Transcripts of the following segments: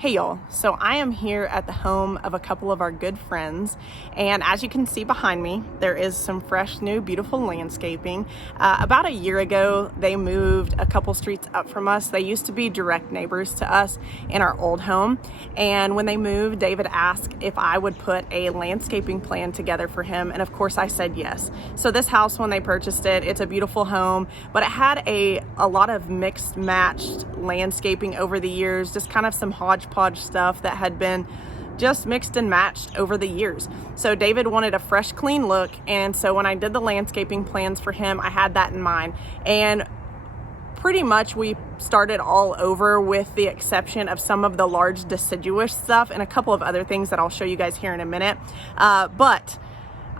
Hey y'all, so I am here at the home of a couple of our good friends, and as you can see behind me, there is some fresh, new, beautiful landscaping. About a year ago, they moved a couple streets up from us. They used to be direct neighbors to us in our old home, and when they moved, David asked if I would put a landscaping plan together for him, and of course I said yes. So this house, when they purchased it, it's a beautiful home, but it had a lot of mixed matched landscaping over the years, just kind of some hodgepodge stuff that had been just mixed and matched over the years. So David wanted a fresh, clean look, and so when I did the landscaping plans for him, I had that in mind. And pretty much we started all over with the exception of some of the large deciduous stuff and a couple of other things that I'll show you guys here in a minute. But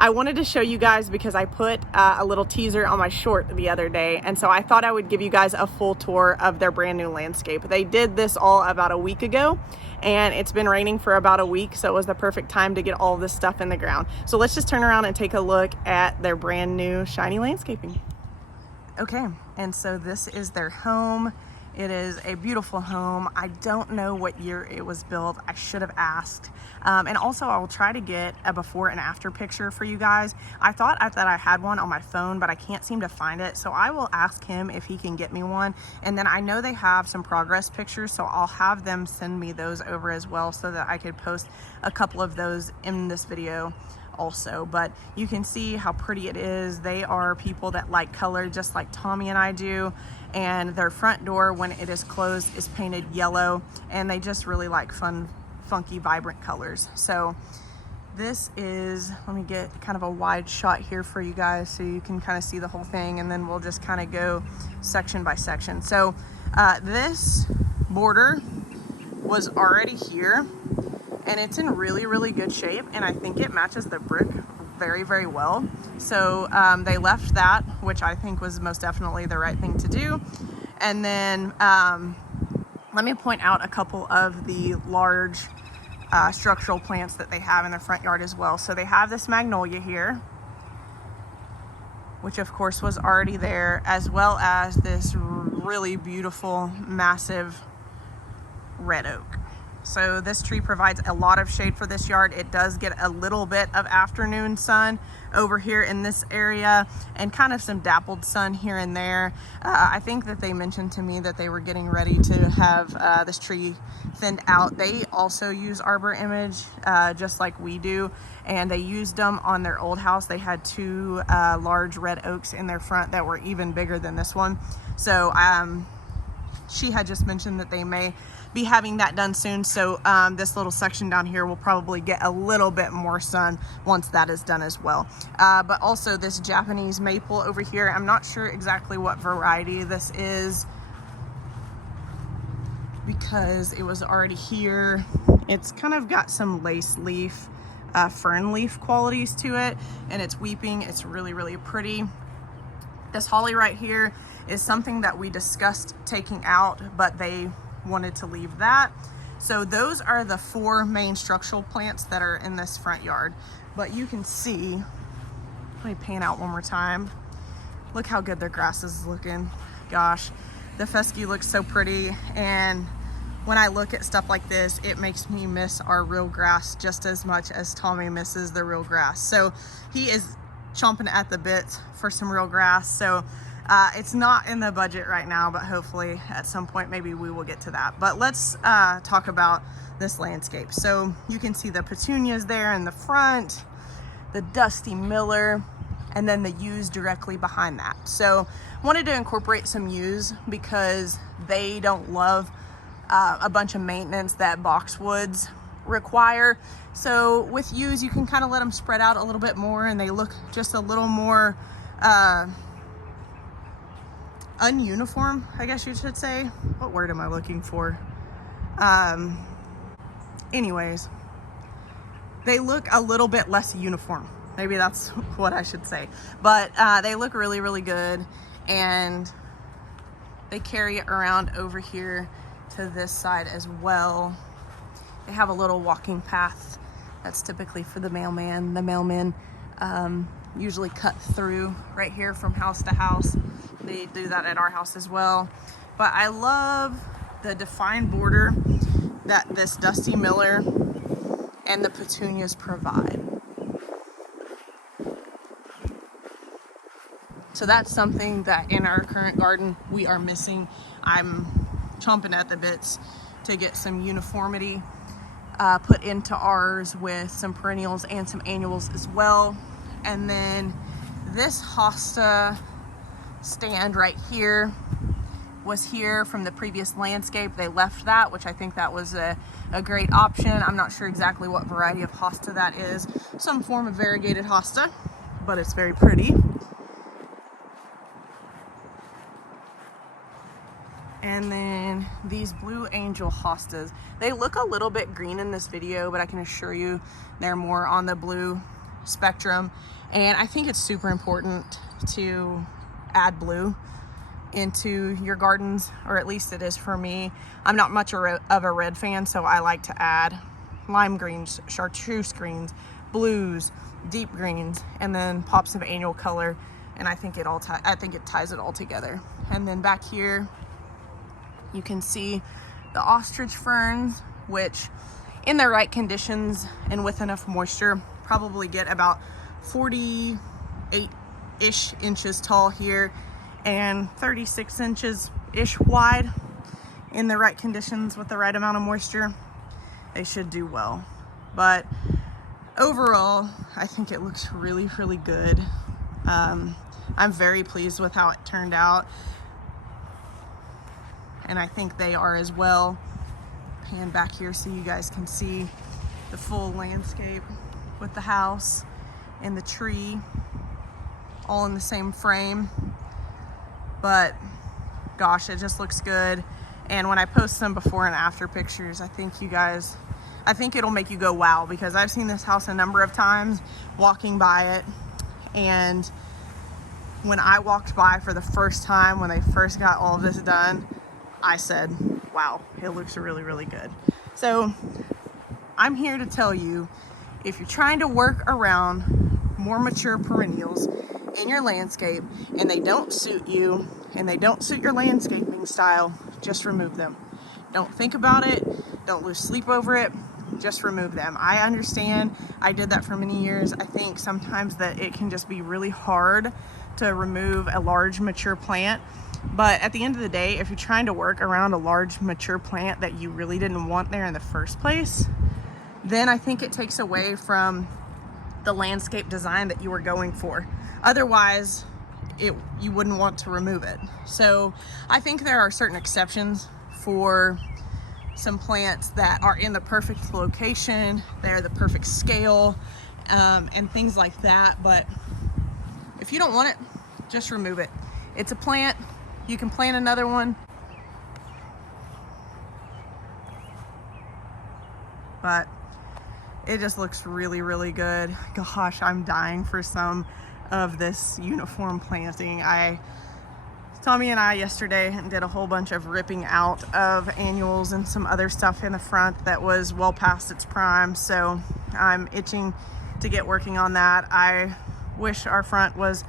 I wanted to show you guys because I put a little teaser on my short the other day, and so I thought I would give you guys a full tour of their brand new landscape. They did this all about a week ago, and it's been raining for about a week, so it was the perfect time to get all this stuff in the ground. So let's just turn around and take a look at their brand new shiny landscaping. Okay, and so this is their home. It is a beautiful home. I don't know what year it was built. I should have asked. And also I will try to get a before and after picture for you guys. I thought that I had one on my phone, but I can't seem to find it. So I will ask him if he can get me one. And then I know they have some progress pictures, so I'll have them send me those over as well so that I could post a couple of those in this video also. But you can see how pretty it is. They are people that like color just like Tommy and I do, and their front door, when it is closed, is painted yellow, and they just really like fun, funky, vibrant colors. So this is, let me get kind of a wide shot here for you guys so you can kind of see the whole thing, and then we'll just kind of go section by section. So this border was already here, and it's in really, really good shape, and I think it matches the brick very, very well. So they left that, which I think was most definitely the right thing to do. And then let me point out a couple of the large structural plants that they have in their front yard as well. So they have this magnolia here, which of course was already there, as well as this really beautiful, massive red oak. So this tree provides a lot of shade for this yard. It does get a little bit of afternoon sun over here in this area, and kind of some dappled sun here and there. I think that they mentioned to me that they were getting ready to have this tree thinned out. They also use Arbor Image just like we do, and they used them on their old house. They had two large red oaks in their front that were even bigger than this one. So she had just mentioned that they may be having that done soon. So this little section down here will probably get a little bit more sun once that is done as well. But also this Japanese maple over here, I'm not sure exactly what variety this is because it was already here. It's kind of got some lace leaf, fern leaf qualities to it, and it's weeping. It's really, really pretty. This holly right here is something that we discussed taking out, but they wanted to leave that. So those are the four main structural plants that are in this front yard. But you can see, let me pan out one more time. Look how good their grass is looking. Gosh, the fescue looks so pretty, and when I look at stuff like this, it makes me miss our real grass just as much as Tommy misses the real grass. So he is chomping at the bit for some real grass. So it's not in the budget right now, but hopefully at some point maybe we will get to that. But let's talk about this landscape. So you can see the petunias there in the front, the Dusty Miller, and then the yews directly behind that. So wanted to incorporate some yews because they don't love a bunch of maintenance that boxwoods require. So with yews, you can kind of let them spread out a little bit more, and they look just a little more ununiform, I guess you should say. What word am I looking for? Anyways, they look a little bit less uniform. Maybe that's what I should say. But they look really, really good, and they carry it around over here to this side as well. They have a little walking path that's typically for the mailman. The mailman usually cut through right here from house to house. They do that at our house as well. But I love the defined border that this Dusty Miller and the petunias provide. So that's something that in our current garden we are missing. I'm chomping at the bits to get some uniformity put into ours with some perennials and some annuals as well. And then this hosta stand right here was here from the previous landscape. They left that, which I think that was a great option. I'm not sure exactly what variety of hosta that is. Some form of variegated hosta, but it's very pretty. And then these blue angel hostas. They look a little bit green in this video, but I can assure you they're more on the blue spectrum. And I think it's super important to add blue into your gardens, or at least it is for me. I'm not much of a red fan, so I like to add lime greens, chartreuse greens, blues, deep greens, and then pops of annual color. And I think it ties it all together. And then back here, you can see the ostrich ferns, which in the right conditions and with enough moisture probably get about 48-ish inches tall here and 36 inches-ish wide. In the right conditions with the right amount of moisture, they should do well. But overall, I think it looks really, really good. I'm very pleased with how it turned out. And I think they are as well. Pan back here so you guys can see the full landscape with the house and the tree all in the same frame. But gosh, it just looks good. And when I post some before and after pictures, I think it'll make you go wow, because I've seen this house a number of times walking by it. And when I walked by for the first time, when they first got all of this done, I said, wow, it looks really, really good. So I'm here to tell you, if you're trying to work around more mature perennials in your landscape and they don't suit you and they don't suit your landscaping style, just remove them. Don't think about it. Don't lose sleep over it. Just remove them. I understand. I did that for many years. I think sometimes that it can just be really hard to remove a large mature plant. But at the end of the day, if you're trying to work around a large mature plant that you really didn't want there in the first place, then I think it takes away from the landscape design that you were going for. Otherwise, you wouldn't want to remove it. So I think there are certain exceptions for some plants that are in the perfect location, they're the perfect scale, and things like that. But if you don't want it, just remove it. It's a plant. You can plant another one. But it just looks really, really good. Gosh, I'm dying for some of this uniform planting. Tommy and I yesterday did a whole bunch of ripping out of annuals and some other stuff in the front that was well past its prime. So I'm itching to get working on that. I wish our front was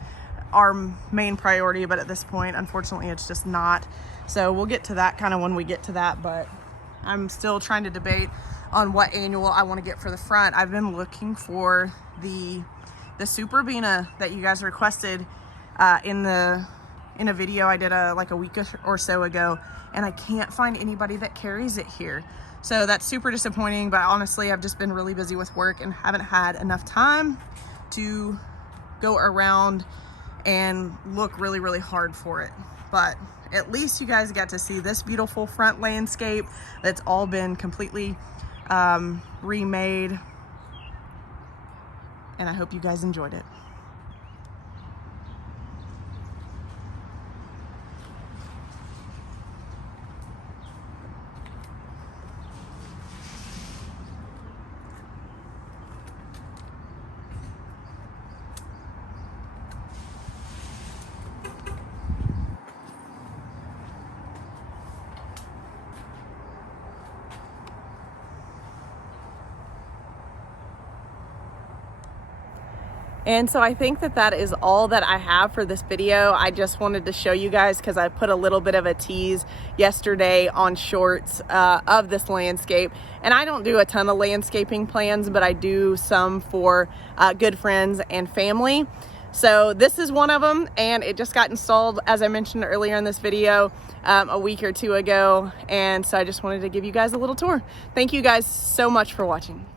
our main priority, but at this point, unfortunately, it's just not. So we'll get to that kind of when we get to that, but I'm still trying to debate on what annual I want to get for the front. I've been looking for the Super Bina that you guys requested in a video I did like a week or so ago, and I can't find anybody that carries it here. So that's super disappointing, but honestly, I've just been really busy with work and haven't had enough time to go around and look really, really hard for it. But at least you guys got to see this beautiful front landscape that's all been completely remade, and I hope you guys enjoyed it. And so I think that that is all that I have for this video. I just wanted to show you guys because I put a little bit of a tease yesterday on shorts of this landscape. And I don't do a ton of landscaping plans, but I do some for good friends and family. So this is one of them, and it just got installed, as I mentioned earlier in this video, a week or two ago. And so I just wanted to give you guys a little tour. Thank you guys so much for watching.